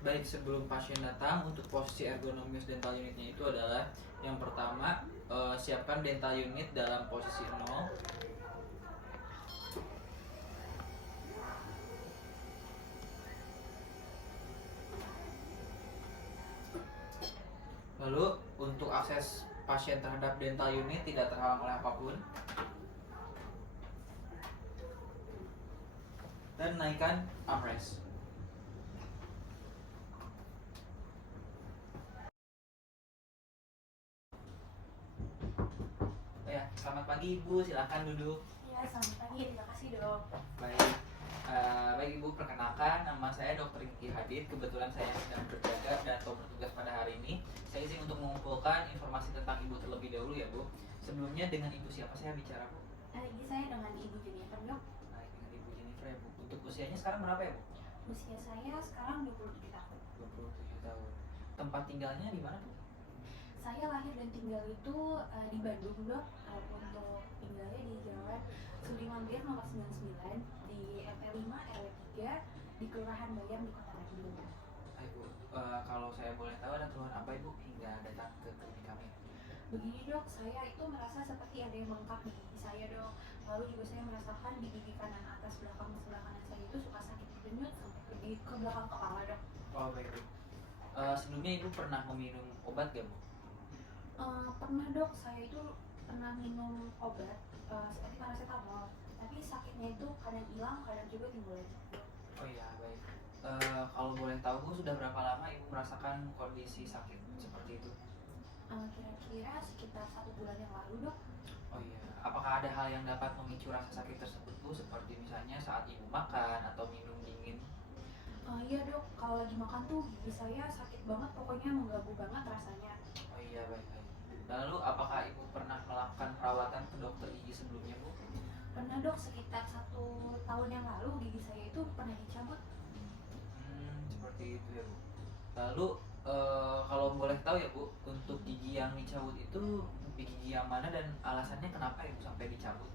Baik, sebelum pasien datang, untuk posisi ergonomis dental unitnya itu adalah yang pertama, siapkan dental unit dalam posisi nol. Lalu untuk akses pasien terhadap dental unit tidak terhalang oleh apapun. Dan naikkan armrest. Ya, selamat pagi Ibu, silahkan duduk. Ya, selamat pagi. Terima kasih, Dok. Baik, baik Ibu, perkenalkan nama saya Dr. Gigi Hadid. Kebetulan saya sedang berjaga dan atau bertugas pada hari ini. Saya izin untuk mengumpulkan informasi tentang Ibu terlebih dahulu ya Bu. Sebelumnya dengan Ibu siapa saya bicara Bu? Ini saya dengan Ibu Jennifer, Dok. Baik, dengan Ibu Jennifer ya Bu. Untuk usianya sekarang berapa ya Bu? Usia saya sekarang 27 tahun. 27 tahun. Tempat tinggalnya di mana Bu? Saya lahir dan tinggal itu di Bandung, Dok. Untuk tinggalnya di Jalan Sudirman Tamrin nomor 99 di RT 5 RW 3 di Kelurahan Bayam di Kota Bandung. Baik Bu, kalau saya boleh tahu ada keluhan apa Ibu hingga datang ke klinik kami? Begini, Dok, saya itu merasa seperti ada yang bengkak di gigi saya, Dok. Lalu juga saya merasakan di gigi kanan atas belakang sebelah kanan saya itu suka sakit denyut sampai ke belakang kepala, Dok. Oh baik Bu. Sebelumnya Ibu pernah meminum obat gak Bu? Pernah, Dok, saya itu pernah minum obat seperti paracetamol, tapi sakitnya itu kadang hilang, kadang juga timbul lagi. Oh iya baik. Kalau boleh tahu Bu, sudah berapa lama Ibu merasakan kondisi sakit seperti itu? Kira-kira sekitar 1 bulan yang lalu, Dok. Oh iya. Apakah ada hal yang dapat memicu rasa sakit tersebut Bu? Seperti misalnya saat Ibu makan atau minum dingin? Iya, Dok, kalau lagi makan tuh gigi saya sakit banget, pokoknya mengganggu banget rasanya. Oh iya baik baik. Lalu apakah Ibu pernah melakukan perawatan ke dokter gigi sebelumnya Bu? Pernah, Dok, sekitar 1 tahun yang lalu gigi saya itu pernah dicabut. Seperti itu ya Bu. Lalu kalau boleh tahu ya Bu, untuk gigi yang dicabut itu gigi yang mana dan alasannya kenapa Ibu sampai dicabut?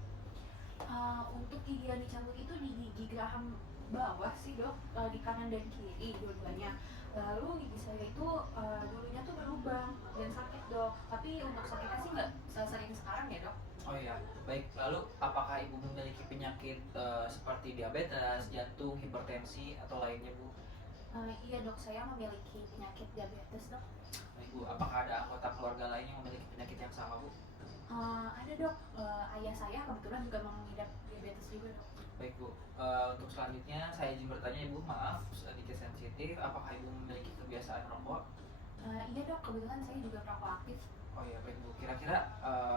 Untuk gigi yang dicabut itu di gigi geraham bawah sih, Dok, di kanan dan kiri dua-duanya. Lalu gigi saya itu dulunya tuh berlubang dan sakit, Dok, tapi untuk sakitnya sih nggak sesering sekarang ya, Dok. Oh iya, baik. Lalu apakah Ibu memiliki penyakit seperti diabetes, jantung, hipertensi atau lainnya Bu? Iya, Dok, saya memiliki penyakit diabetes, Dok. Baik Bu, apakah ada anggota keluarga lain yang memiliki penyakit yang sama Bu? Ada, Dok. Ayah saya kebetulan juga mengidap diabetes juga, Dok. Baik Bu, untuk selanjutnya saya izin bertanya Ibu, maaf sedikit sensitif, apakah Ibu memiliki kebiasaan merokok? Iya, Dok, kebetulan saya juga perokok aktif. Oh iya baik Bu, kira-kira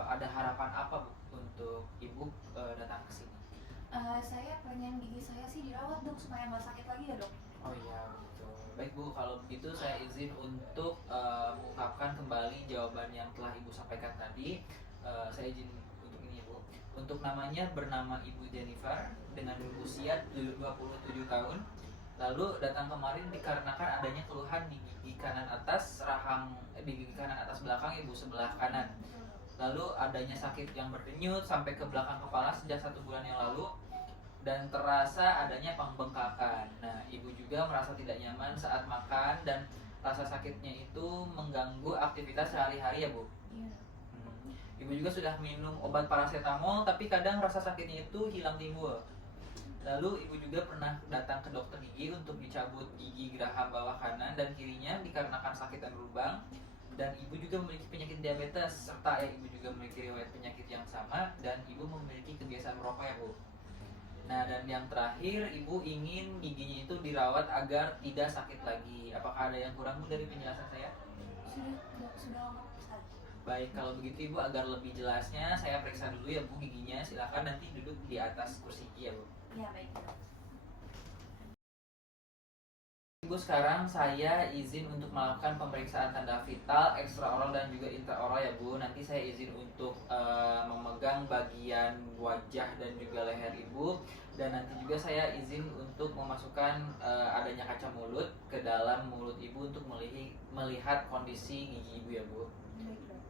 ada harapan apa Bu untuk Ibu datang ke sini? Saya pengen gigi saya sih dirawat, Dok, supaya nggak sakit lagi ya, Dok. Oh iya betul. Baik Bu, kalau begitu saya izin untuk mengungkapkan kembali jawaban yang telah Ibu sampaikan tadi. Saya izin untuk ini Bu. Untuk namanya bernama Ibu Jennifer dengan usia 27 tahun. Lalu datang kemarin dikarenakan adanya keluhan di gigi kanan atas di gigi kanan atas belakang Ibu sebelah kanan. Lalu adanya sakit yang berdenyut sampai ke belakang kepala sejak 1 bulan yang lalu dan terasa adanya pembengkakan. Nah, Ibu juga merasa tidak nyaman saat makan dan rasa sakitnya itu mengganggu aktivitas sehari-hari ya Bu. Iya. Ibu juga sudah minum obat paracetamol tapi kadang rasa sakitnya itu hilang timbul. Lalu Ibu juga pernah datang ke dokter gigi untuk dicabut gigi geraham bawah kanan dan kirinya dikarenakan sakit dan berlubang. Dan Ibu juga memiliki penyakit diabetes serta Ibu juga memiliki riwayat penyakit yang sama dan Ibu memiliki kebiasaan merokok ya Bu. Nah, dan yang terakhir, Ibu ingin giginya itu dirawat agar tidak sakit lagi. Apakah ada yang kurang Bu dari penjelasan saya? Sudah, Dok, sudah lengkap sekali. Baik, kalau begitu Ibu agar lebih jelasnya saya periksa dulu ya Bu giginya. Silakan nanti duduk di atas kursi gigi ya Bu. Iya, baik, Dok. Ibu, sekarang saya izin untuk melakukan pemeriksaan tanda vital, ekstraoral dan juga intraoral ya Bu. Nanti saya izin untuk memegang bagian wajah dan juga leher Ibu. Dan nanti juga saya izin untuk memasukkan adanya kaca mulut ke dalam mulut Ibu untuk melihat kondisi gigi Ibu ya Bu. Baik, Dok.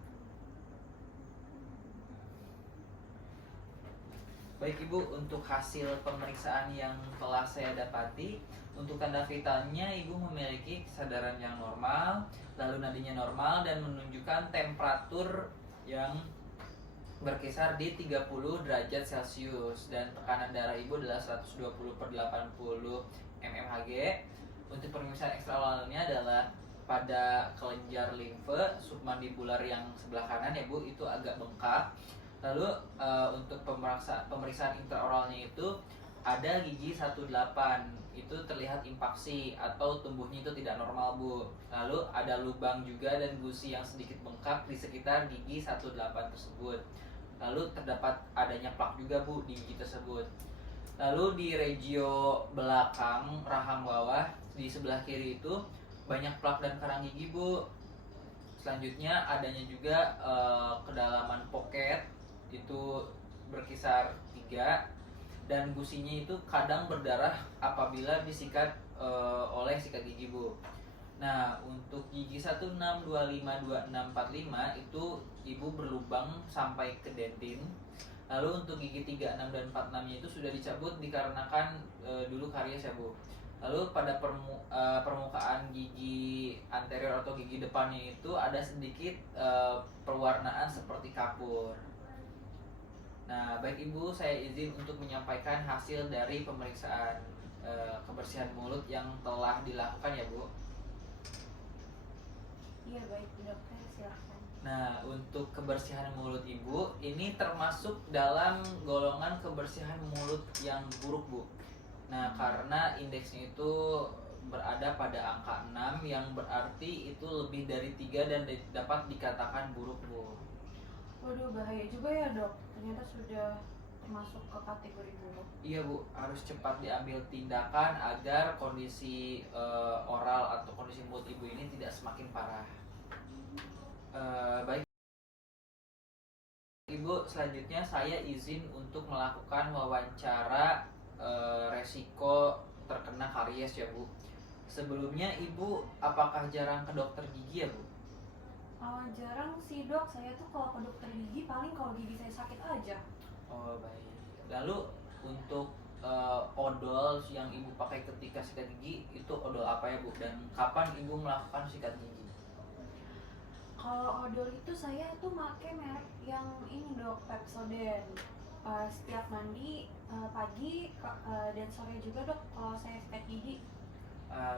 Baik Ibu, untuk hasil pemeriksaan yang telah saya dapati, untuk tanda vitalnya Ibu memiliki kesadaran yang normal, lalu nadinya normal dan menunjukkan temperatur yang berkisar di 30 derajat Celcius dan tekanan darah Ibu adalah 120/80 mmHg. Untuk pemeriksaan ekstraoralnya adalah pada kelenjar limfe submandibular yang sebelah kanan ya Bu, itu agak bengkak. Lalu untuk pemeriksaan intraoralnya itu ada gigi 18 itu terlihat impaksi atau tumbuhnya itu tidak normal Bu. Lalu ada lubang juga dan gusi yang sedikit bengkak di sekitar gigi 18 tersebut. Lalu terdapat adanya plak juga Bu di gigi tersebut. Lalu di regio belakang rahang bawah di sebelah kiri itu banyak plak dan karang gigi Bu. Selanjutnya adanya juga kedalaman pocket itu berkisar 3 dan gusinya itu kadang berdarah apabila disikat oleh sikat gigi Bu. Nah, untuk gigi 16, 25, 26, 45 itu Ibu berlubang sampai ke dentin. Lalu untuk gigi 36 dan 46-nya itu sudah dicabut dikarenakan dulu karies ya Bu. Lalu pada permukaan gigi anterior atau gigi depannya itu ada sedikit perwarnaan seperti kapur. Nah, baik Ibu, saya izin untuk menyampaikan hasil dari pemeriksaan kebersihan mulut yang telah dilakukan ya Bu. Iya baik dokter, silahkan. Nah, untuk kebersihan mulut Ibu ini termasuk dalam golongan kebersihan mulut yang buruk Bu. Nah, karena indeksnya itu berada pada angka 6 yang berarti itu lebih dari 3 dan dapat dikatakan buruk Bu. Waduh, bahaya juga ya dok, ternyata sudah masuk ke kategori buruk. Iya Bu, harus cepat diambil tindakan agar kondisi oral atau kondisi mulut Ibu ini tidak semakin parah. Baik Ibu, selanjutnya saya izin untuk melakukan wawancara resiko terkena karies ya Bu. Sebelumnya Ibu apakah jarang ke dokter gigi ya Bu? Jarang sih dok, saya tuh kalau ke dokter gigi paling kalau gigi saya sakit aja. Oh baik. Lalu untuk odol yang Ibu pakai ketika sikat gigi itu odol apa ya Bu? Dan kapan Ibu melakukan sikat gigi? Kalau odol itu saya tuh pakai merek yang ini dok, Pepsodent. Setiap mandi pagi dan sore juga dok kalau saya sikat gigi.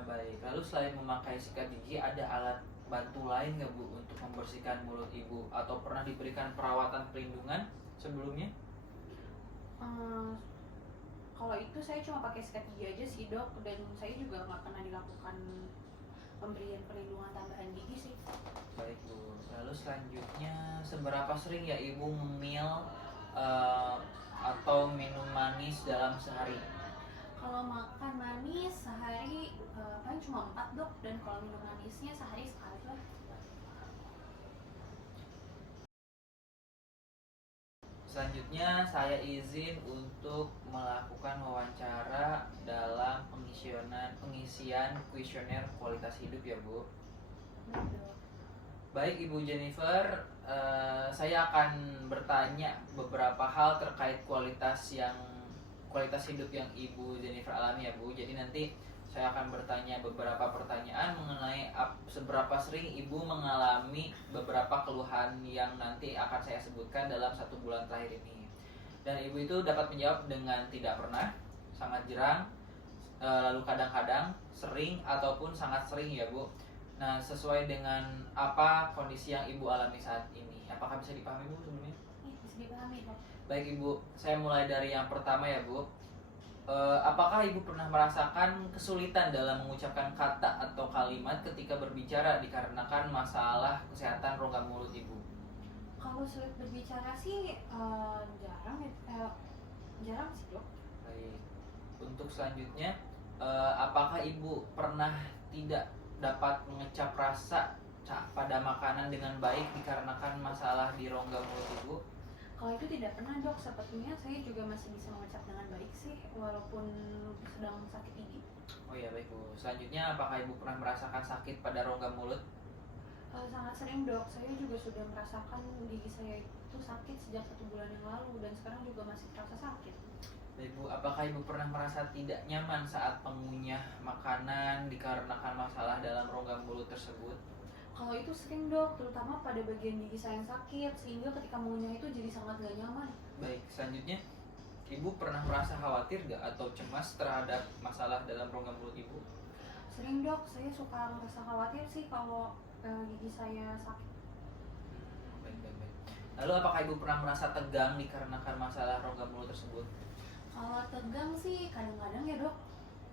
Baik. Lalu selain memakai sikat gigi ada alat bantu lain nggak Bu untuk membersihkan mulut Ibu atau pernah diberikan perawatan pelindungan sebelumnya? Eh, Kalau itu saya cuma pakai sikat gigi aja sih dok, dan saya juga nggak pernah dilakukan pemberian perlindungan tambahan gigi sih. Baik Bu. Lalu selanjutnya seberapa sering ya Ibu ngemil atau minum manis dalam sehari? Kalau makan manis sehari paling cuma 4 dok, dan kalau minum manisnya sehari sekali lah. Selanjutnya saya izin untuk melakukan wawancara dalam pengisian kuesioner kualitas hidup ya Bu. Dok. Baik Ibu Jennifer, saya akan bertanya beberapa hal terkait kualitas hidup yang Ibu Jennifer alami ya Bu. Jadi nanti saya akan bertanya beberapa pertanyaan mengenai seberapa sering Ibu mengalami beberapa keluhan yang nanti akan saya sebutkan dalam 1 bulan terakhir ini. Dan Ibu itu dapat menjawab dengan tidak pernah, sangat jarang, lalu kadang-kadang, sering, ataupun sangat sering ya Bu. Nah, sesuai dengan apa kondisi yang Ibu alami saat ini? Apakah bisa dipahami Bu sebelumnya? Bisa dipahami dok. Baik Ibu, saya mulai dari yang pertama ya Bu. Apakah Ibu pernah merasakan kesulitan dalam mengucapkan kata atau kalimat ketika berbicara dikarenakan masalah kesehatan rongga mulut Ibu? Kalau sulit berbicara sih jarang ya, jarang sih dok. Baik. Untuk selanjutnya, apakah Ibu pernah tidak dapat mengecap rasa pada makanan dengan baik dikarenakan masalah di rongga mulut Ibu? Kalau itu tidak pernah dok, sepertinya saya juga masih bisa mengecap dengan baik sih walaupun sedang sakit gigi. Oh iya baik Bu. Selanjutnya, apakah Ibu pernah merasakan sakit pada rongga mulut? Sangat sering dok, saya juga sudah merasakan gigi saya itu sakit sejak 1 bulan yang lalu dan sekarang juga masih terasa sakit. Baik Bu, apakah Ibu pernah merasa tidak nyaman saat mengunyah makanan dikarenakan masalah dalam rongga mulut tersebut? Kalau itu sering dok, terutama pada bagian gigi saya yang sakit, sehingga ketika mengunyah itu jadi sangat gak nyaman. Baik, selanjutnya Ibu pernah merasa khawatir gak atau cemas terhadap masalah dalam rongga mulut Ibu? Sering dok, saya suka merasa khawatir sih kalau gigi saya sakit. Baik, baik, baik. Lalu apakah Ibu pernah merasa tegang dikarenakan masalah rongga mulut tersebut? Kalau tegang sih kadang-kadang ya dok.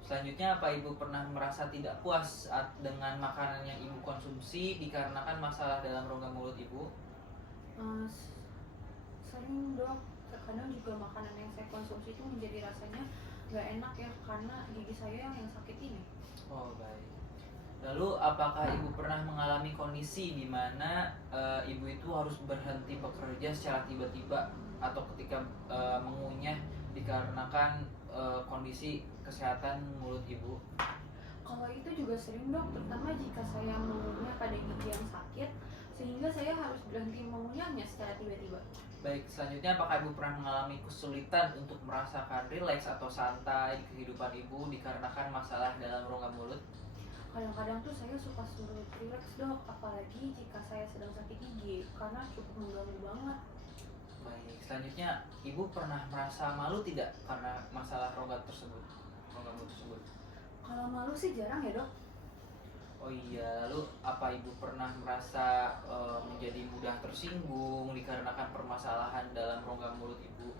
Selanjutnya, apa Ibu pernah merasa tidak puas saat dengan makanan yang Ibu konsumsi dikarenakan masalah dalam rongga mulut Ibu? Eh, Sering dok, terkadang juga makanan yang saya konsumsi itu menjadi rasanya gak enak ya karena gigi saya yang sakit ini. Oh, baik. Lalu apakah Ibu pernah mengalami kondisi di mana Ibu itu harus berhenti bekerja secara tiba-tiba atau ketika mengunyah dikarenakan kondisi kesehatan mulut Ibu? Kalau itu juga sering dok, terutama jika saya mengunyah pada gigi yang sakit, sehingga saya harus berhenti mengunyahnya secara tiba-tiba. Baik, selanjutnya apakah Ibu pernah mengalami kesulitan untuk merasakan rileks atau santai di kehidupan Ibu dikarenakan masalah dalam rongga mulut? Kadang-kadang tuh saya suka sulit rileks dok, apalagi jika saya sedang sakit gigi, karena cukup mengganggu banget. Baik, selanjutnya Ibu pernah merasa malu tidak karena masalah rongga tersebut, rongga mulut tersebut? Kalau malu sih jarang ya dok. Oh iya, lalu apa Ibu pernah merasa menjadi mudah tersinggung dikarenakan permasalahan dalam rongga mulut Ibu?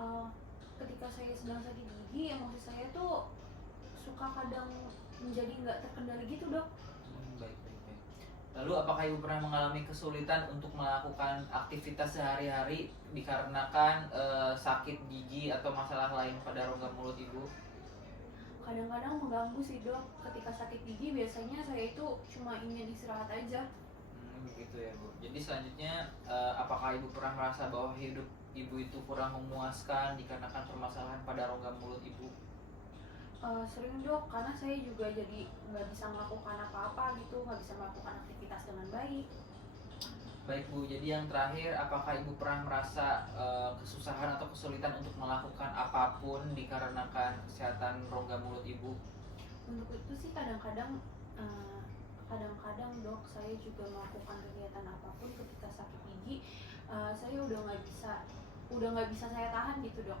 Eh, Ketika saya sedang sakit gigi, emosi saya tuh suka kadang menjadi nggak terkendali gitu dok. Baik, baik, baik. Lalu apakah Ibu pernah mengalami kesulitan untuk melakukan aktivitas sehari-hari dikarenakan sakit gigi atau masalah lain pada rongga mulut Ibu? Kadang-kadang mengganggu sih dok, ketika sakit gigi biasanya saya itu cuma ingin istirahat aja. Begitu ya Bu. Jadi selanjutnya apakah Ibu pernah merasa bahwa hidup Ibu itu kurang memuaskan dikarenakan permasalahan pada rongga mulut Ibu? Sering dok, karena saya juga jadi nggak bisa melakukan apa-apa gitu, nggak bisa melakukan aktivitas dengan baik. Baik Bu, jadi yang terakhir, apakah Ibu pernah merasa kesusahan atau kesulitan untuk melakukan apapun dikarenakan kesehatan rongga mulut Ibu? Untuk itu sih kadang-kadang kadang-kadang dok saya juga melakukan kegiatan apapun ketika sakit gigi, saya udah nggak bisa saya tahan gitu dok.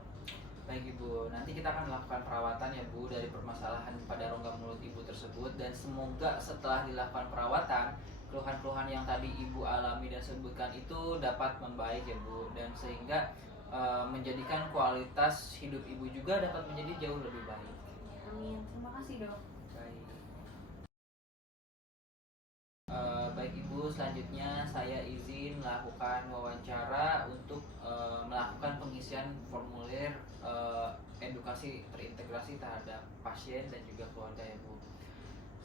Baik Ibu, nanti kita akan melakukan perawatan ya Bu dari permasalahan pada rongga mulut Ibu tersebut, dan semoga setelah dilakukan perawatan keluhan-keluhan yang tadi Ibu alami dan sebutkan itu dapat membaik ya Bu, dan sehingga menjadikan kualitas hidup Ibu juga dapat menjadi jauh lebih baik. Amin, terima kasih dok. Baik. Baik Ibu, selanjutnya saya izin melakukan wawancara untuk melakukan pengisian formulir edukasi terintegrasi terhadap pasien dan juga keluarga ya Bu.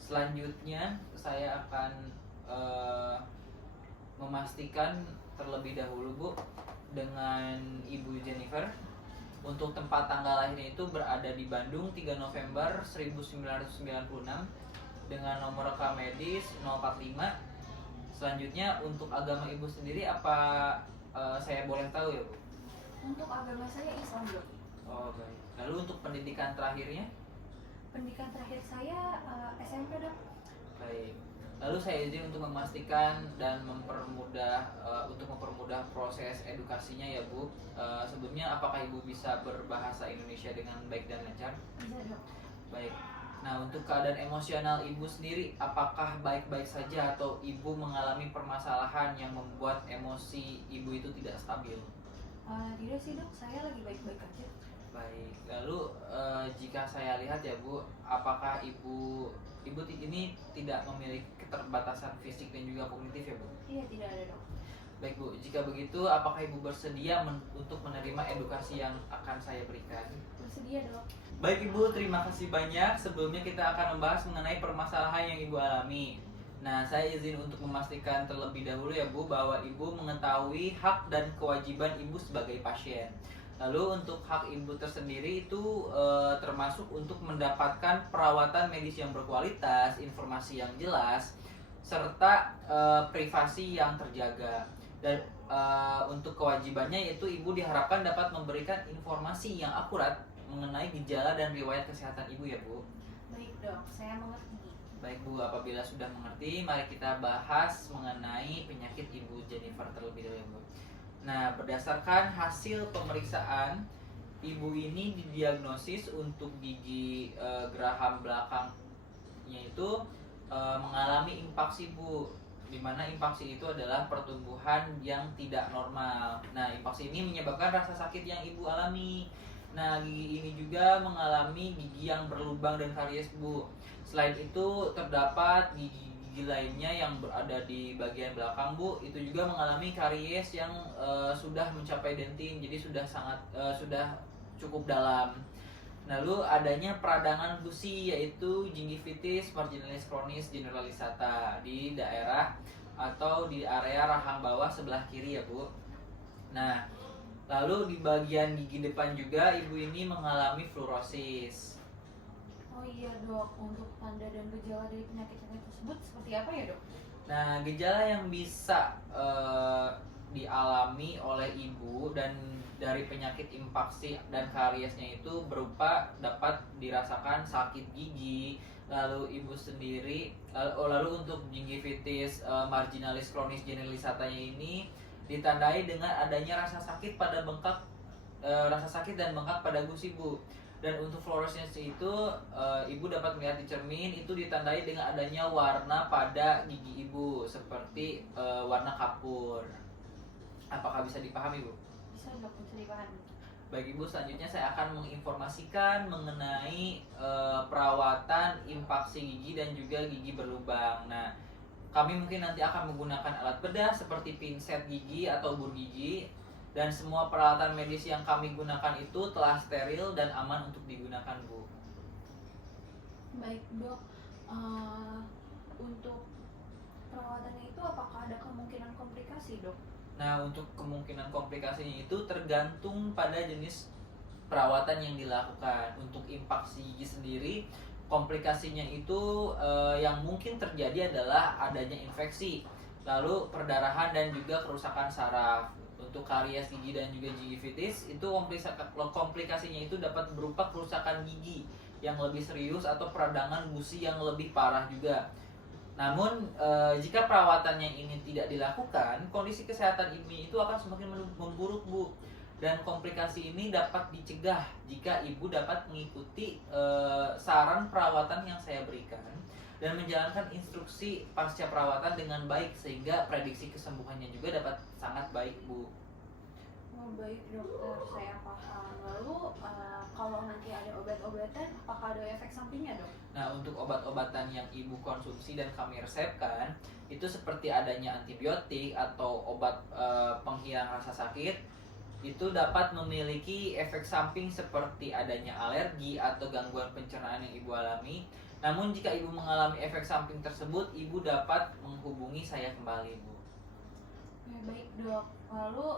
Selanjutnya saya akan memastikan terlebih dahulu Bu dengan Ibu Jennifer. Untuk tempat tanggal lahirnya itu berada di Bandung 3 November 1996 dengan nomor rekam medis 045. Selanjutnya untuk agama Ibu sendiri apa saya boleh tahu ya Bu? Untuk agama saya Islam dok. Oh baik. Lalu untuk pendidikan terakhirnya? Pendidikan terakhir saya SMP dok. Baik. Lalu saya izin untuk memastikan dan mempermudah proses edukasinya ya Bu. Sebelumnya apakah Ibu bisa berbahasa Indonesia dengan baik dan lancar? Bisa dok. Baik. Nah, untuk keadaan emosional Ibu sendiri, apakah baik-baik saja atau Ibu mengalami permasalahan yang membuat emosi Ibu itu tidak stabil? Tidak sih dok, saya lagi baik-baik aja. Baik. Lalu jika saya lihat ya Bu, apakah Ibu ini tidak memiliki keterbatasan fisik dan juga kognitif ya Bu? Iya, tidak ada dok. Baik Bu, jika begitu apakah Ibu bersedia untuk menerima edukasi yang akan saya berikan? Bersedia dok. Baik Ibu, terima kasih banyak. Sebelumnya kita akan membahas mengenai permasalahan yang Ibu alami. Nah, saya izin untuk memastikan terlebih dahulu ya Bu, bahwa Ibu mengetahui hak dan kewajiban Ibu sebagai pasien. Lalu untuk hak Ibu tersendiri itu termasuk untuk mendapatkan perawatan medis yang berkualitas, informasi yang jelas, serta privasi yang terjaga. Dan untuk kewajibannya yaitu ibu diharapkan dapat memberikan informasi yang akurat mengenai gejala dan riwayat kesehatan ibu ya Bu. Baik dok, saya mengerti. Baik Bu, apabila sudah mengerti, mari kita bahas mengenai penyakit Ibu Jennifer terlebih dahulu ya Bu. Nah, berdasarkan hasil pemeriksaan, ibu ini didiagnosis untuk gigi geraham belakangnya itu mengalami impaksi Bu, di mana impaksi itu adalah pertumbuhan yang tidak normal. Nah, impaksi ini menyebabkan rasa sakit yang ibu alami. Nah, gigi ini juga mengalami gigi yang berlubang dan karies Bu. Selain itu terdapat gigi-gigi lainnya yang berada di bagian belakang Bu, itu juga mengalami karies yang sudah mencapai dentin, jadi sudah cukup dalam. Lalu adanya peradangan gusi yaitu gingivitis marginalis kronis generalisata di daerah atau di area rahang bawah sebelah kiri ya Bu. Nah, lalu di bagian gigi depan juga ibu ini mengalami fluorosis. Oh iya dok, untuk tanda dan gejala dari penyakit-penyakit tersebut seperti apa ya dok? Nah, gejala yang bisa dialami oleh ibu dan dari penyakit impaksi dan kariesnya itu berupa dapat dirasakan sakit gigi, lalu ibu sendiri, lalu untuk gingivitis marginalis kronis generalisatanya ini ditandai dengan adanya rasa sakit pada bengkak, rasa sakit dan bengkak pada gusi Bu. Dan untuk fluorescence itu ibu dapat melihat di cermin itu ditandai dengan adanya warna pada gigi ibu seperti warna kapur. Apakah bisa dipahami Bu? Bisa dok, bisa dipahami. Baik Ibu, selanjutnya saya akan menginformasikan mengenai perawatan impaksi gigi dan juga gigi berlubang. Nah, kami mungkin nanti akan menggunakan alat bedah seperti pinset gigi atau bur gigi, dan semua peralatan medis yang kami gunakan itu telah steril dan aman untuk digunakan Bu. Baik dok, untuk perawatannya itu apakah ada kemungkinan komplikasi dok? Nah, untuk kemungkinan komplikasinya itu tergantung pada jenis perawatan yang dilakukan. Untuk impaksi gigi sendiri, komplikasinya itu yang mungkin terjadi adalah adanya infeksi, lalu perdarahan dan juga kerusakan saraf. Untuk karies gigi dan juga gingivitis itu komplikasinya itu dapat berupa kerusakan gigi yang lebih serius atau peradangan gusi yang lebih parah juga. Namun jika perawatannya ini tidak dilakukan, kondisi kesehatan ibu itu akan semakin memburuk Bu. Dan komplikasi ini dapat dicegah jika ibu dapat mengikuti saran perawatan yang saya berikan dan menjalankan instruksi pasca perawatan dengan baik sehingga prediksi kesembuhannya juga dapat sangat baik Bu. Oh baik dokter, saya paham. Lalu kalau nanti ada obat-obatan, apakah ada efek sampingnya dok? Nah, untuk obat-obatan yang ibu konsumsi dan kami resepkan itu seperti adanya antibiotik atau obat penghilang rasa sakit, itu dapat memiliki efek samping seperti adanya alergi atau gangguan pencernaan yang ibu alami. Namun jika ibu mengalami efek samping tersebut, ibu dapat menghubungi saya kembali Bu. Ya, baik dok. Lalu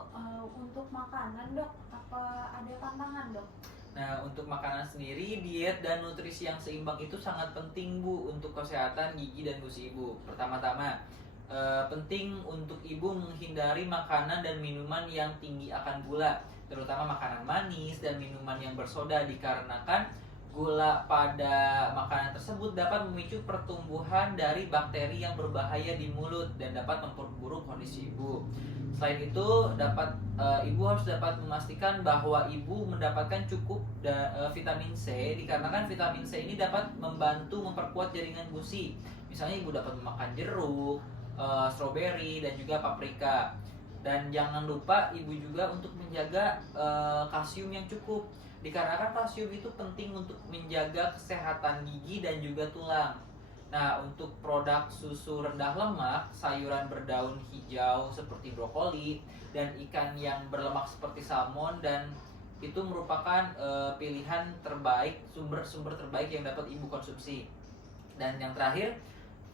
untuk makanan dok, apa ada tantangan dok? Nah, untuk makanan sendiri, diet dan nutrisi yang seimbang itu sangat penting Bu untuk kesehatan gigi dan gusi ibu. Pertama-tama, penting untuk ibu menghindari makanan dan minuman yang tinggi akan gula, terutama makanan manis dan minuman yang bersoda, dikarenakan gula pada makanan tersebut dapat memicu pertumbuhan dari bakteri yang berbahaya di mulut dan dapat memperburuk kondisi ibu. Selain itu, ibu harus dapat memastikan bahwa ibu mendapatkan cukup vitamin C, dikarenakan vitamin C ini dapat membantu memperkuat jaringan gusi. Misalnya ibu dapat memakan jeruk, stroberi dan juga paprika. Dan jangan lupa ibu juga untuk menjaga kalsium yang cukup, dikarenakan kalsium itu penting untuk menjaga kesehatan gigi dan juga tulang. Nah, untuk produk susu rendah lemak, sayuran berdaun hijau seperti brokoli, dan ikan yang berlemak seperti salmon, dan itu merupakan pilihan terbaik, sumber-sumber terbaik yang dapat ibu konsumsi. Dan yang terakhir,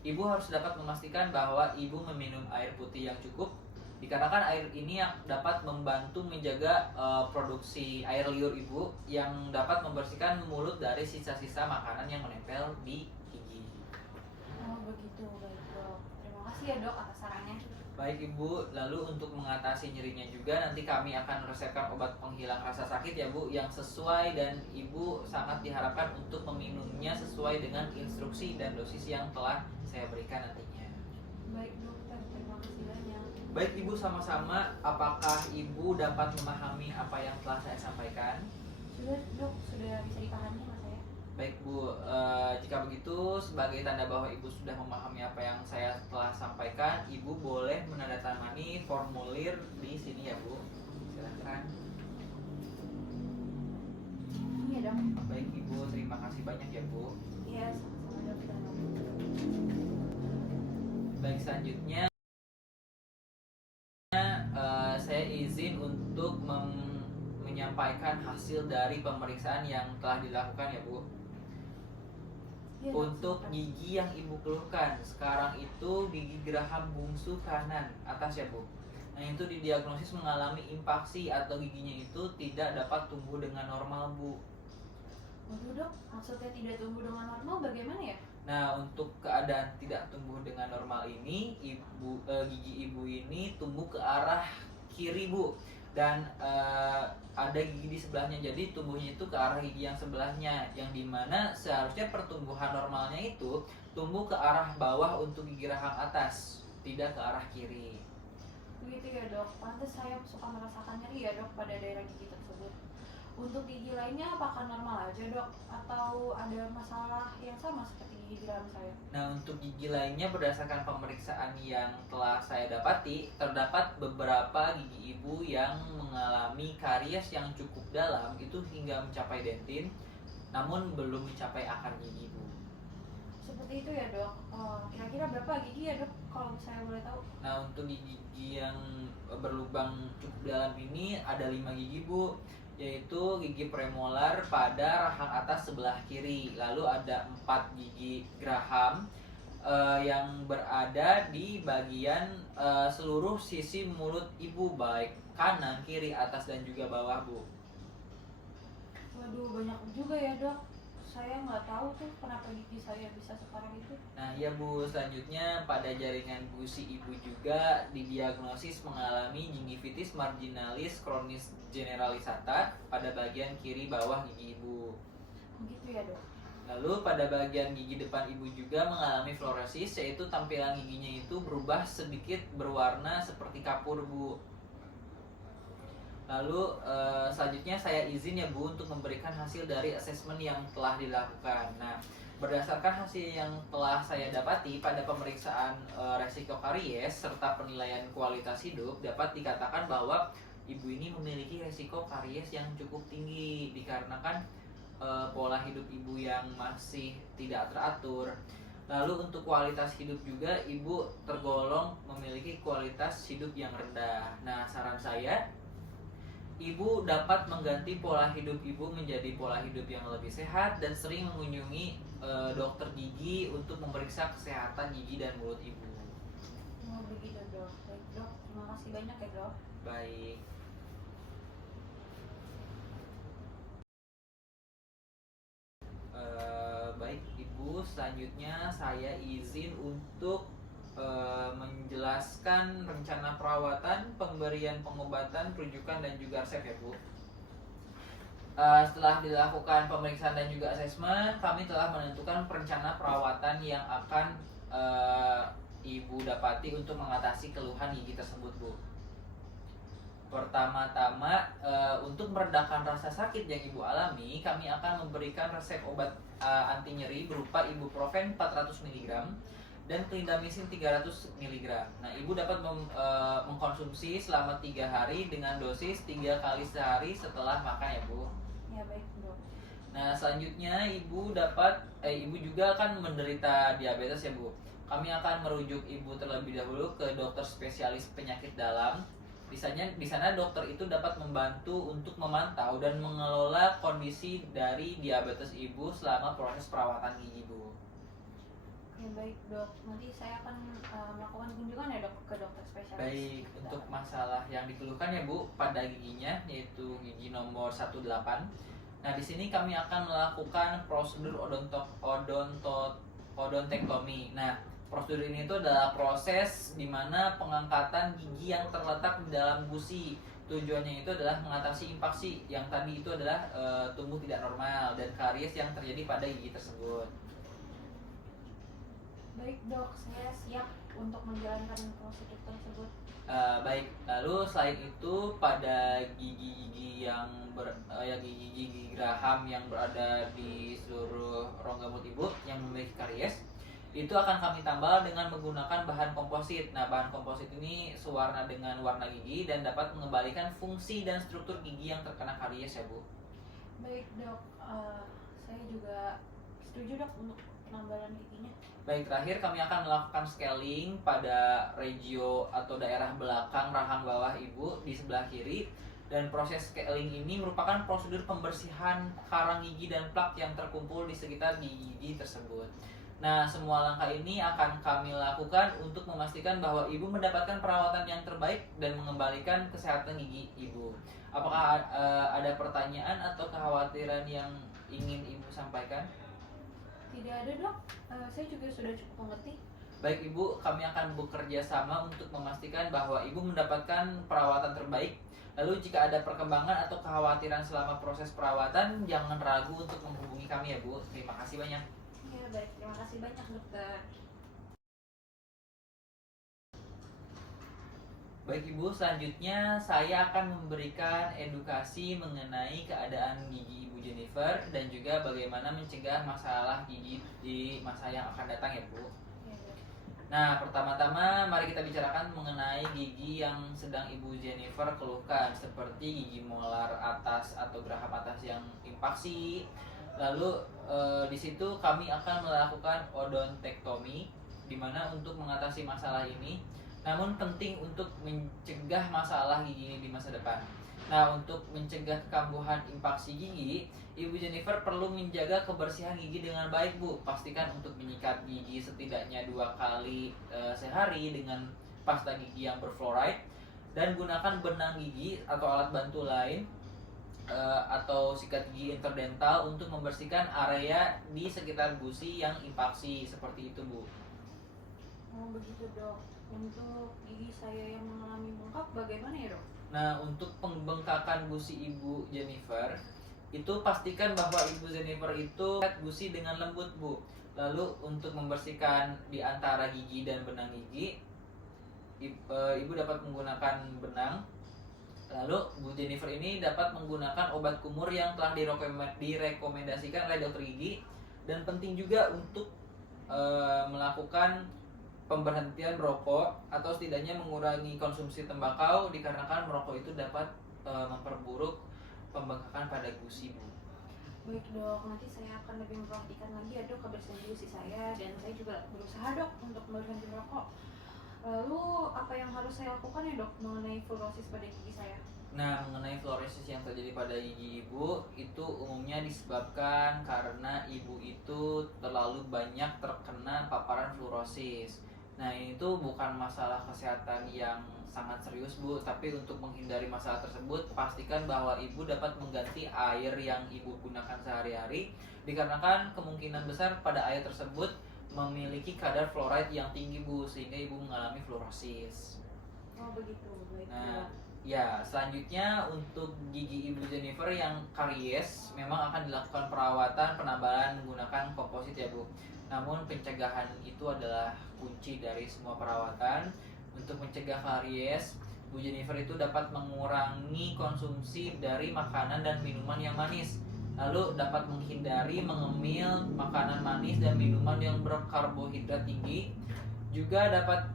ibu harus dapat memastikan bahwa ibu meminum air putih yang cukup, dikarenakan air ini yang dapat membantu menjaga produksi air liur ibu yang dapat membersihkan mulut dari sisa-sisa makanan yang menempel di gigi. Oh begitu, baik dok. Makasih ya dok atas sarannya. Baik Ibu, lalu untuk mengatasi nyerinya juga nanti kami akan resepkan obat penghilang rasa sakit ya Bu yang sesuai, dan Ibu sangat diharapkan untuk meminumnya sesuai dengan instruksi dan dosis yang telah saya berikan nantinya. Baik dokter, terima kasih banyak. Baik Ibu, sama-sama. Apakah Ibu dapat memahami apa yang telah saya sampaikan? Sudah dok, sudah bisa dipahami mas saya. Baik Bu, jika begitu sebagai tanda bahwa Ibu sudah memahami apa yang saya telah sampaikan, Ibu boleh menandatangani formulir di sini ya Bu. Silakan. Iya dok. Baik Ibu, terima kasih banyak ya Bu. Iya sama-sama dokter. Baik, selanjutnya saya izin untuk menyampaikan hasil dari pemeriksaan yang telah dilakukan ya Bu. Iya, Dok, Untuk silakan. gigi yang Ibu keluhkan sekarang itu gigi geraham bungsu kanan atas ya Bu. Nah itu didiagnosis mengalami impaksi atau giginya itu tidak dapat tumbuh dengan normal Bu. Waduh dok, maksudnya tidak tumbuh dengan normal bagaimana ya? Nah untuk keadaan tidak tumbuh dengan normal ini, gigi Ibu ini tumbuh ke arah kiri Bu, dan ada gigi di sebelahnya, jadi tumbuhnya itu ke arah gigi yang sebelahnya, yang dimana seharusnya pertumbuhan normalnya itu tumbuh ke arah bawah untuk gigi rahang atas, tidak ke arah kiri. Begitu ya dok, pantas saya suka merasakan nyeri ya dok pada daerah gigi tersebut. Untuk gigi lainnya apakah normal aja dok? Atau ada masalah yang sama seperti gigi geraham saya? Nah untuk gigi lainnya berdasarkan pemeriksaan yang telah saya dapati, terdapat beberapa gigi Ibu yang mengalami karies yang cukup dalam itu hingga mencapai dentin, namun belum mencapai akar gigi Bu. Seperti itu ya dok. Kira-kira berapa gigi ya dok kalau saya boleh tahu? Nah untuk gigi yang berlubang cukup dalam ini ada 5 gigi Bu, yaitu gigi premolar pada rahang atas sebelah kiri, lalu ada 4 gigi geraham yang berada di bagian seluruh sisi mulut Ibu, baik kanan, kiri, atas, dan juga bawah Bu. Waduh banyak juga ya dok. Saya nggak tahu tuh kenapa gigi saya bisa separah itu. Nah ya Bu, selanjutnya pada jaringan gusi Ibu juga didiagnosis mengalami gingivitis marginalis kronis generalisata pada bagian kiri bawah gigi Ibu. Begitu ya dok. Lalu pada bagian gigi depan Ibu juga mengalami fluorosis, yaitu tampilan giginya itu berubah sedikit berwarna seperti kapur Bu. Lalu selanjutnya saya izin ya Bu untuk memberikan hasil dari asesmen yang telah dilakukan. Nah berdasarkan hasil yang telah saya dapati pada pemeriksaan resiko karies serta penilaian kualitas hidup, dapat dikatakan bahwa Ibu ini memiliki resiko karies yang cukup tinggi dikarenakan pola hidup Ibu yang masih tidak teratur. Lalu untuk kualitas hidup juga Ibu tergolong memiliki kualitas hidup yang rendah. Nah saran saya, Ibu dapat mengganti pola hidup Ibu menjadi pola hidup yang lebih sehat dan sering mengunjungi dokter gigi untuk memeriksa kesehatan gigi dan mulut Ibu. Oh begitu dok. Baik dok, terima kasih banyak ya dok. Baik. Baik Ibu, selanjutnya saya izin untuk menjelaskan rencana perawatan, pemberian pengobatan, rujukan, dan juga resep ya Bu. Setelah dilakukan pemeriksaan dan juga asesmen, kami telah menentukan perencana perawatan yang akan Ibu dapati untuk mengatasi keluhan gigi tersebut Bu. Pertama-tama, untuk meredakan rasa sakit yang Ibu alami, kami akan memberikan resep obat anti nyeri berupa ibuprofen 400 mg dan clindamycin 300 mg. Nah, Ibu dapat mengkonsumsi selama 3 hari dengan dosis 3 kali sehari setelah makan ya Bu. Ya baik dok. Nah, selanjutnya Ibu juga akan menderita diabetes ya Bu. Kami akan merujuk Ibu terlebih dahulu ke dokter spesialis penyakit dalam. Di sana dokter itu dapat membantu untuk memantau dan mengelola kondisi dari diabetes Ibu selama proses perawatan gigi Bu. Ya baik dok, nanti saya akan melakukan kunjungan ya dok ke dokter spesialis. Baik, untuk masalah yang dikeluhkan ya Bu pada giginya, yaitu gigi nomor 18. Nah, di sini kami akan melakukan prosedur odontektomi. Nah, Prosedur ini itu adalah proses di mana pengangkatan gigi yang terletak di dalam gusi. Tujuannya itu adalah mengatasi impaksi yang tadi itu adalah tumbuh tidak normal dan karies yang terjadi pada gigi tersebut. Baik dok, saya siap untuk menjalankan prosedur tersebut. Baik, lalu selain itu pada gigi-gigi yang gigi-gigi geraham yang berada di seluruh rongga mulut ibu yang memiliki karies itu akan kami tambal dengan menggunakan bahan komposit. Nah, bahan komposit ini sewarna dengan warna gigi dan dapat mengembalikan fungsi dan struktur gigi yang terkena karies ya Bu. Baik dok, saya juga setuju dok untuk penambalan giginya. Baik, terakhir kami akan melakukan scaling pada regio atau daerah belakang rahang bawah ibu di sebelah kiri. Dan proses scaling ini merupakan prosedur pembersihan karang gigi dan plak yang terkumpul di sekitar gigi tersebut. Nah, semua langkah ini akan kami lakukan untuk memastikan bahwa ibu mendapatkan perawatan yang terbaik dan mengembalikan kesehatan gigi ibu. Apakah ada pertanyaan atau kekhawatiran yang ingin ibu sampaikan? Tidak ada dok, saya juga sudah cukup mengerti. Baik ibu, kami akan bekerja sama untuk memastikan bahwa ibu mendapatkan perawatan terbaik. Lalu jika ada perkembangan atau kekhawatiran selama proses perawatan, jangan ragu untuk menghubungi kami ya Bu. Terima kasih banyak. Ya baik, terima kasih banyak dokter. Baik ibu, selanjutnya saya akan memberikan edukasi mengenai keadaan gigi ibu Jennifer dan juga bagaimana mencegah masalah gigi di masa yang akan datang ya Bu. Ya, dok. Nah, pertama-tama mari kita bicarakan mengenai gigi yang sedang Ibu Jennifer keluhkan seperti gigi molar atas atau geraham atas yang impaksi. Lalu di situ kami akan melakukan odontektomi di mana untuk mengatasi masalah ini. Namun penting untuk mencegah masalah gigi ini di masa depan. Nah, untuk mencegah kambuhan impaksi gigi, Ibu Jennifer perlu menjaga kebersihan gigi dengan baik, Bu. Pastikan untuk menyikat gigi setidaknya 2 kali sehari dengan pasta gigi yang berfluoride dan gunakan benang gigi atau alat bantu lain atau sikat gigi interdental untuk membersihkan area di sekitar gusi yang impaksi seperti itu, Bu. Oh begitu dok. Untuk gigi saya yang mengalami bengkak bagaimana ya dok? Nah, untuk pembengkakan gusi Ibu Jennifer, itu pastikan bahwa Ibu Jennifer itu sikat gusi dengan lembut, Bu. Lalu untuk membersihkan di antara gigi dan benang gigi, Ibu dapat menggunakan benang. Lalu Bu Jennifer ini dapat menggunakan obat kumur yang telah direkomendasikan oleh dokter gigi. Dan penting juga untuk melakukan pemberhentian merokok atau setidaknya mengurangi konsumsi tembakau dikarenakan merokok itu dapat memperburuk pembengkakan pada gusi, Bu. Baik dok, nanti saya akan lebih memperhatikan lagi ya dok kebersihan gusi saya, dan saya juga berusaha dok untuk berhenti merokok. Lalu apa yang harus saya lakukan ya dok mengenai fluorosis pada gigi saya? Nah, mengenai fluorosis yang terjadi pada gigi ibu itu umumnya disebabkan karena ibu itu terlalu banyak terkena paparan fluorosis. Nah, ini tuh bukan masalah kesehatan yang sangat serius, Bu, tapi untuk menghindari masalah tersebut, pastikan bahwa ibu dapat mengganti air yang ibu gunakan sehari-hari dikarenakan kemungkinan besar pada air tersebut memiliki kadar fluoride yang tinggi, Bu, sehingga ibu mengalami fluorosis. Oh begitu, baik Nah, dok. ya, selanjutnya untuk gigi Ibu Jennifer yang karies memang akan dilakukan perawatan penambalan menggunakan komposit ya, Bu. Namun pencegahan itu adalah kunci dari semua perawatan. Untuk mencegah karies, Bu Jennifer itu dapat mengurangi konsumsi dari makanan dan minuman yang manis. Lalu dapat menghindari mengemil makanan manis dan minuman yang berkarbohidrat tinggi. Juga dapat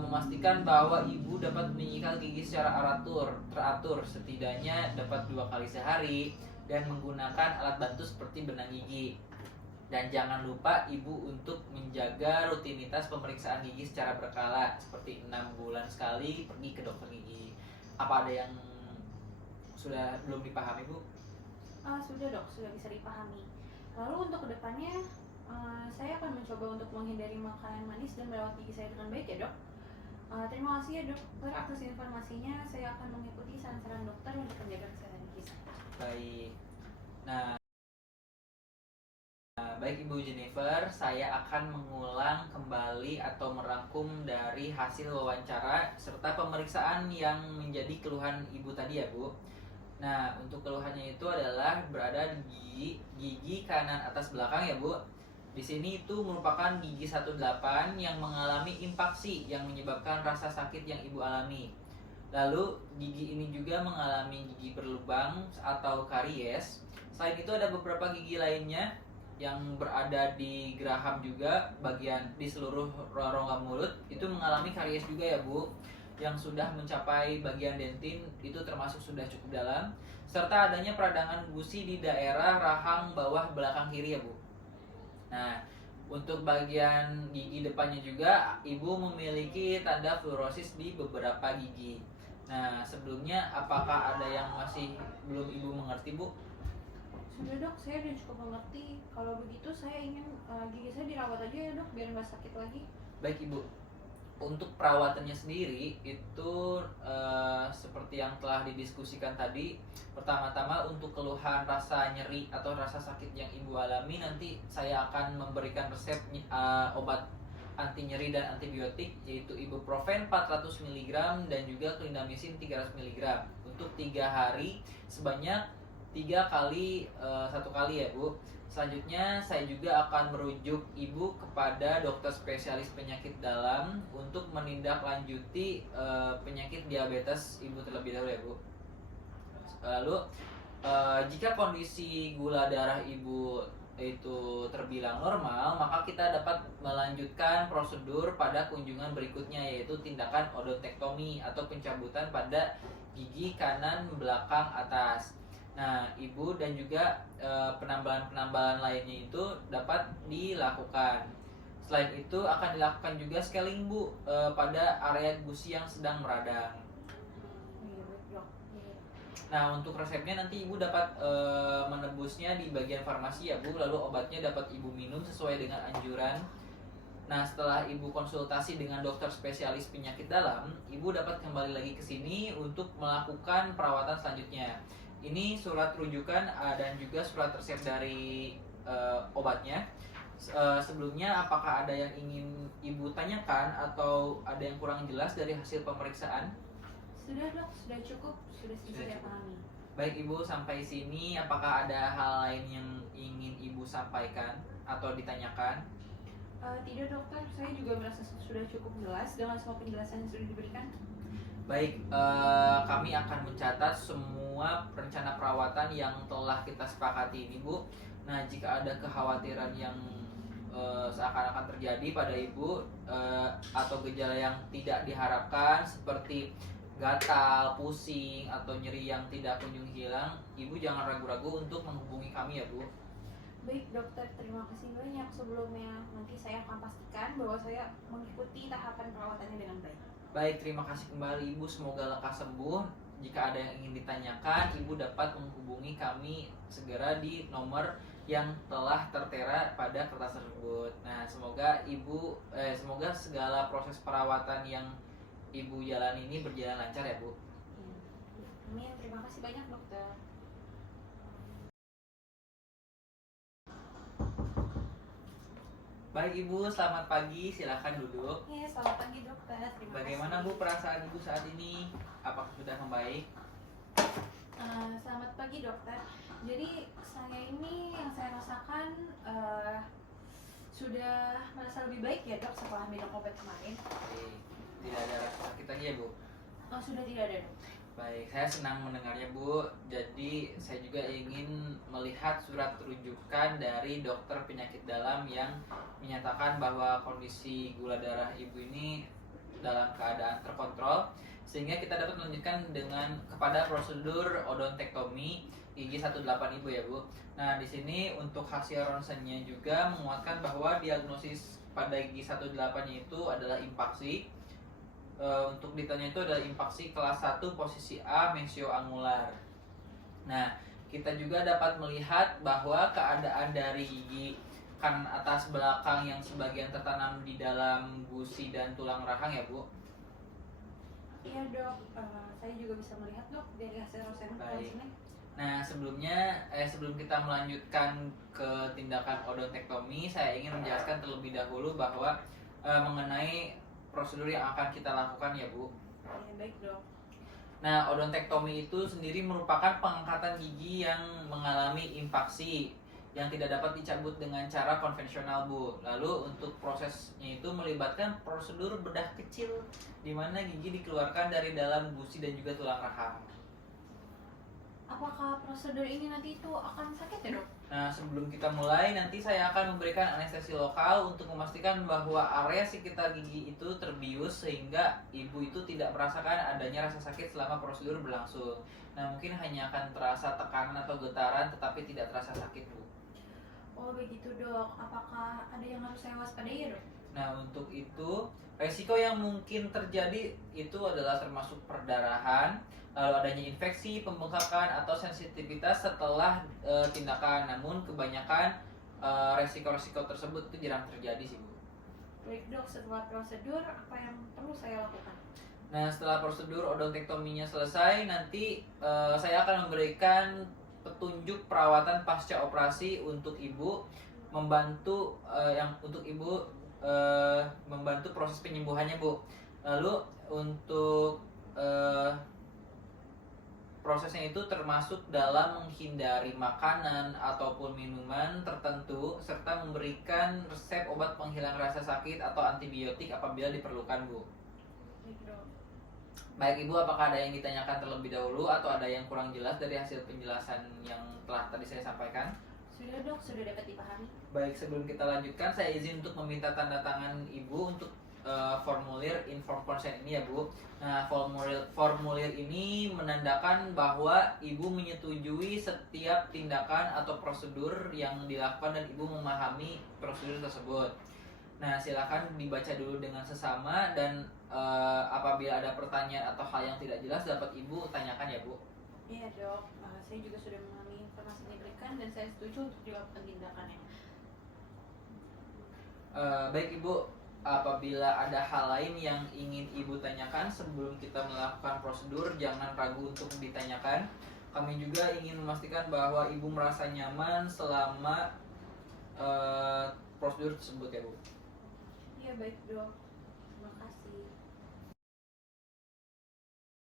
memastikan bahwa ibu dapat menyikat gigi secara teratur setidaknya dapat 2 kali sehari dan menggunakan alat bantu seperti benang gigi. Dan jangan lupa ibu untuk menjaga rutinitas pemeriksaan gigi secara berkala seperti 6 bulan sekali pergi ke dokter gigi. Apa ada yang sudah belum dipahami, Bu? Sudah dok, sudah bisa dipahami. Lalu untuk kedepannya saya akan mencoba untuk menghindari makanan manis dan merawat gigi saya dengan baik ya dok. Terima kasih ya dokter atas informasinya. Saya akan mengikuti saran-saran dokter untuk menjaga kesehatan gigi saya. Baik. Nah, Baik Ibu Jennifer, saya akan mengulang kembali atau merangkum dari hasil wawancara serta pemeriksaan yang menjadi keluhan Ibu tadi ya Bu. Nah, untuk keluhannya itu adalah berada di gigi kanan atas belakang ya Bu. Di sini itu merupakan gigi 18 yang mengalami impaksi yang menyebabkan rasa sakit yang Ibu alami. Lalu gigi ini juga mengalami gigi berlubang atau karies. Selain itu ada beberapa gigi lainnya yang berada di geraham juga bagian di seluruh rongga mulut itu mengalami karies juga ya Bu, yang sudah mencapai bagian dentin itu termasuk sudah cukup dalam, serta adanya peradangan gusi di daerah rahang bawah belakang kiri ya Bu. Nah, untuk bagian gigi depannya juga Ibu memiliki tanda fluorosis di beberapa gigi. Nah, sebelumnya apakah ada yang masih belum Ibu mengerti Bu? Sudah dok, saya udah cukup mengerti. Kalau begitu saya ingin gigi saya dirawat aja ya dok, biar nggak sakit lagi. Baik Ibu, untuk perawatannya sendiri itu seperti yang telah didiskusikan tadi. Pertama-tama untuk keluhan rasa nyeri atau rasa sakit yang Ibu alami, nanti saya akan memberikan resep obat anti nyeri dan antibiotik, yaitu ibuprofen 400 mg dan juga clindamycin 300 mg untuk 3 hari sebanyak 3 kali 1 kali ya Bu. Selanjutnya saya juga akan merujuk Ibu kepada dokter spesialis penyakit dalam untuk menindaklanjuti penyakit diabetes Ibu terlebih dahulu ya Bu. Lalu jika kondisi gula darah Ibu itu terbilang normal, maka kita dapat melanjutkan prosedur pada kunjungan berikutnya, yaitu tindakan odontektomi atau pencabutan pada gigi kanan belakang atas. Nah, Ibu dan juga penambalan-penambalan lainnya itu dapat dilakukan. Selain itu akan dilakukan juga scaling Bu pada area gusi yang sedang meradang. Iya baik dok. Iya. Nah, untuk resepnya nanti Ibu dapat menebusnya di bagian farmasi ya Bu. Lalu obatnya dapat Ibu minum sesuai dengan anjuran. Nah, setelah Ibu konsultasi dengan dokter spesialis penyakit dalam, Ibu dapat kembali lagi ke sini untuk melakukan perawatan selanjutnya. Ini surat rujukan dan juga surat resep dari obatnya. Sebelumnya apakah ada yang ingin Ibu tanyakan atau ada yang kurang jelas dari hasil pemeriksaan? Sudah dok, sudah cukup, sudah saya pahami. Baik Ibu, sampai sini apakah ada hal lain yang ingin Ibu sampaikan atau ditanyakan? Tidak dokter, saya juga merasa sudah cukup jelas dengan semua penjelasan yang sudah diberikan. Baik, kami akan mencatat semua rencana perawatan yang telah kita sepakati ini Bu. Nah, jika ada kekhawatiran yang seakan-akan terjadi pada Ibu atau gejala yang tidak diharapkan seperti gatal, pusing, atau nyeri yang tidak kunjung hilang, Ibu jangan ragu-ragu untuk menghubungi kami ya Bu. Baik dokter, terima kasih banyak. Sebelumnya nanti saya akan pastikan bahwa saya mengikuti tahapan perawatannya dengan baik. Baik, terima kasih kembali Ibu, semoga lekas sembuh. Jika ada yang ingin ditanyakan, Ibu dapat menghubungi kami segera di nomor yang telah tertera pada kertas tersebut. Nah, semoga semoga segala proses perawatan yang Ibu jalani ini berjalan lancar ya Bu. Amin, terima kasih banyak dokter. Baik Ibu, selamat pagi, silakan duduk. Ya, selamat pagi dokter. Terima Bagaimana kasih. Bu perasaan Ibu saat ini? Apakah sudah membaik? Selamat pagi dokter. Jadi saya ini yang saya rasakan sudah merasa lebih baik ya dok setelah minum obat kemarin. Baik, tidak ada rasa sakit lagi ya Bu? Sudah tidak ada dok. Baik, saya senang mendengarnya Bu. Jadi saya juga ingin melihat surat rujukan dari dokter penyakit dalam yang menyatakan bahwa kondisi gula darah Ibu ini dalam keadaan terkontrol, sehingga kita dapat melanjutkan dengan kepada prosedur odontektomi gigi 18 Ibu ya Bu. Nah, di sini untuk hasil ronsennya juga menguatkan bahwa diagnosis pada gigi 18-nya itu adalah impaksi. Untuk detailnya itu adalah impaksi kelas 1 posisi A mesioangular. Nah, kita juga dapat melihat bahwa keadaan dari gigi kanan atas belakang yang sebagian tertanam di dalam gusi dan tulang rahang ya Bu. Iya dok, saya juga bisa melihat dok dari hasil ronsen Baik. sini. Nah, sebelum kita melanjutkan ke tindakan odontektomi, saya ingin menjelaskan terlebih dahulu bahwa mengenai prosedur yang akan kita lakukan ya Bu. Ya, baik dok. Nah, odontektomi itu sendiri merupakan pengangkatan gigi yang mengalami impaksi yang tidak dapat dicabut dengan cara konvensional Bu. Lalu untuk prosesnya itu melibatkan prosedur bedah kecil di mana gigi dikeluarkan dari dalam gusi dan juga tulang rahang. Apakah prosedur ini nanti itu akan sakit ya dok? Nah, sebelum kita mulai, nanti saya akan memberikan anestesi lokal untuk memastikan bahwa area sekitar gigi itu terbius sehingga ibu itu tidak merasakan adanya rasa sakit selama prosedur berlangsung. Nah, mungkin hanya akan terasa tekanan atau getaran tetapi tidak terasa sakit, Bu. Oh begitu dok. Apakah ada yang harus saya waspadai ya dok? Nah, untuk itu, resiko yang mungkin terjadi itu adalah termasuk perdarahan, lalu adanya infeksi, pembengkakan, atau sensitivitas setelah tindakan. Namun, kebanyakan resiko-resiko tersebut itu jarang terjadi sih, Bu. Baik dok, setelah prosedur apa yang perlu saya lakukan? Nah, setelah prosedur odontektominya selesai, nanti saya akan memberikan petunjuk perawatan pasca operasi untuk ibu, membantu membantu proses penyembuhannya, Bu. Lalu untuk prosesnya itu termasuk dalam menghindari makanan ataupun minuman tertentu serta memberikan resep obat penghilang rasa sakit atau antibiotik apabila diperlukan, Bu. Baik dok. Baik Ibu, apakah ada yang ditanyakan terlebih dahulu atau ada yang kurang jelas dari hasil penjelasan yang telah tadi saya sampaikan? Sudah dok, sudah dapat dipahami. Baik, sebelum kita lanjutkan, saya izin untuk meminta tanda tangan Ibu untuk formulir inform consent ini ya Bu. Nah, formulir ini menandakan bahwa Ibu menyetujui setiap tindakan atau prosedur yang dilakukan dan Ibu memahami prosedur tersebut. Nah, silakan dibaca dulu dengan sesama dan apabila ada pertanyaan atau hal yang tidak jelas dapat Ibu tanyakan ya Bu. Iya dok, saya juga sudah memahami informasi yang diberikan dan saya setuju untuk dilakukan tindakannya. Baik Ibu, apabila ada hal lain yang ingin Ibu tanyakan sebelum kita melakukan prosedur, jangan ragu untuk ditanyakan. Kami juga ingin memastikan bahwa Ibu merasa nyaman selama prosedur tersebut ya Bu. Iya baik dok, terima kasih.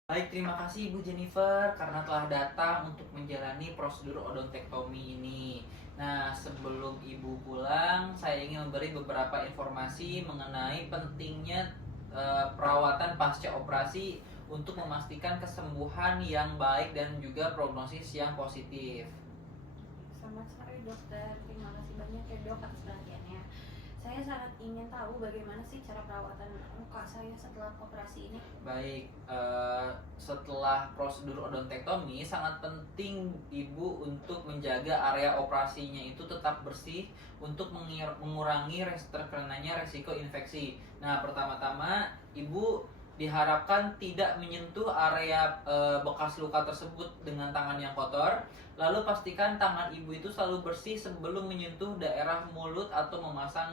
Baik, terima kasih Ibu Jennifer karena telah datang untuk menjalani prosedur odontektomi ini. Nah, sebelum Ibu pulang, saya ingin memberi beberapa informasi mengenai pentingnya perawatan pasca operasi untuk memastikan kesembuhan yang baik dan juga prognosis yang positif. Selamat sore dokter, terima kasih banyak ya dok atas perhatiannya. Saya sangat ingin tahu bagaimana sih cara perawatan muka saya setelah operasi ini. Baik, setelah prosedur odontektomi sangat penting Ibu untuk menjaga area operasinya itu tetap bersih untuk mengurangi terkenanya resiko infeksi. Nah, pertama-tama Ibu diharapkan tidak menyentuh area bekas luka tersebut dengan tangan yang kotor. Lalu pastikan tangan Ibu itu selalu bersih sebelum menyentuh daerah mulut atau memasang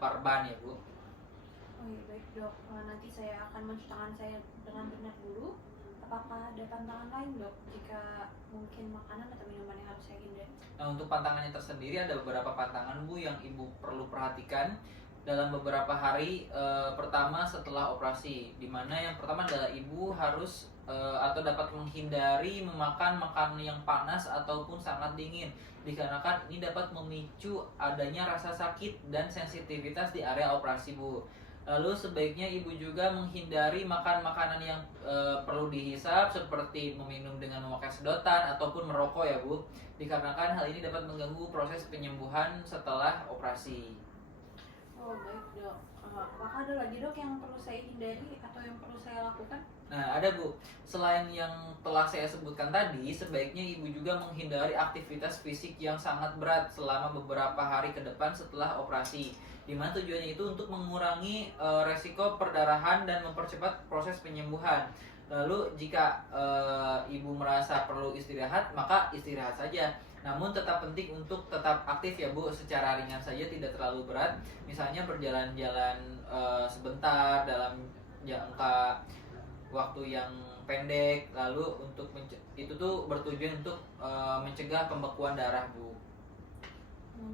parban ya Bu. Oh iya baik dok, nanti saya akan mencuci tangan saya dengan benar dulu. Apakah ada pantangan lain dok jika mungkin makanan atau minuman yang harus saya hindari? Nah, untuk pantangannya tersendiri ada beberapa pantangan Bu yang Ibu perlu perhatikan dalam beberapa hari pertama setelah operasi. Dimana yang pertama adalah Ibu harus atau dapat menghindari memakan makanan yang panas ataupun sangat dingin, dikarenakan ini dapat memicu adanya rasa sakit dan sensitivitas di area operasi Bu. Lalu sebaiknya Ibu juga menghindari makan makanan yang perlu dihisap seperti meminum dengan memakai sedotan ataupun merokok ya Bu, dikarenakan hal ini dapat mengganggu proses penyembuhan setelah operasi. Oh baik dok, apakah ada lagi dok yang perlu saya hindari atau yang perlu saya lakukan? Nah, ada Bu. Selain yang telah saya sebutkan tadi, sebaiknya Ibu juga menghindari aktivitas fisik yang sangat berat selama beberapa hari ke depan setelah operasi. Di mana tujuannya itu untuk mengurangi resiko perdarahan dan mempercepat proses penyembuhan. Lalu jika Ibu merasa perlu istirahat, maka istirahat saja. Namun tetap penting untuk tetap aktif ya Bu, secara ringan saja, tidak terlalu berat. Misalnya berjalan-jalan sebentar dalam jangka waktu yang pendek. Lalu itu tuh bertujuan untuk mencegah pembekuan darah, Bu.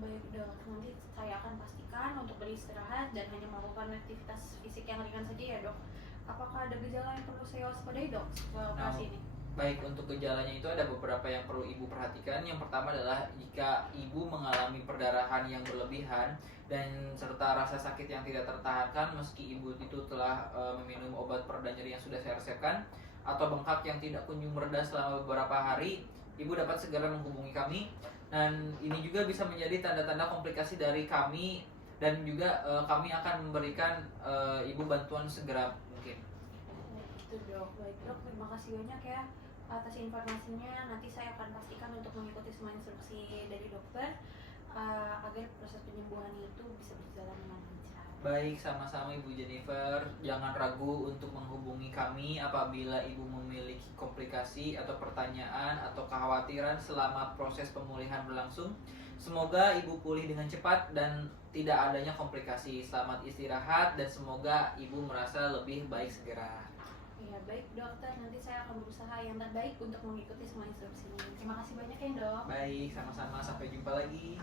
Baik dok, nanti saya akan pastikan untuk beristirahat dan hanya melakukan aktivitas fisik yang ringan saja ya dok. Apakah ada gejala yang perlu saya waspadai dok setelah Nah, operasi ini? baik, untuk gejalanya itu ada beberapa yang perlu ibu perhatikan. Yang pertama adalah jika ibu mengalami perdarahan yang berlebihan dan serta rasa sakit yang tidak tertahankan meski ibu itu telah meminum obat pereda nyeri yang sudah saya resepkan, atau bengkak yang tidak kunjung mereda selama beberapa hari, ibu dapat segera menghubungi kami. Dan ini juga bisa menjadi tanda-tanda komplikasi dari kami, dan juga kami akan memberikan ibu bantuan segera mungkin. Gitu dok, baik dok, terima kasih banyak ya atas informasinya. Nanti saya akan pastikan untuk mengikuti semua instruksi dari dokter agar proses penyembuhannya itu bisa berjalan dengan lancar. Baik, sama-sama Ibu Jennifer. Jangan ragu untuk menghubungi kami apabila Ibu memiliki komplikasi atau pertanyaan atau kekhawatiran selama proses pemulihan berlangsung. Semoga Ibu pulih dengan cepat dan tidak adanya komplikasi. Selamat istirahat dan semoga Ibu merasa lebih baik segera. Ya baik dokter, nanti saya akan berusaha yang terbaik untuk mengikuti semua instruksinya. Terima kasih banyak ya dok. Baik, sama-sama. Sampai jumpa lagi.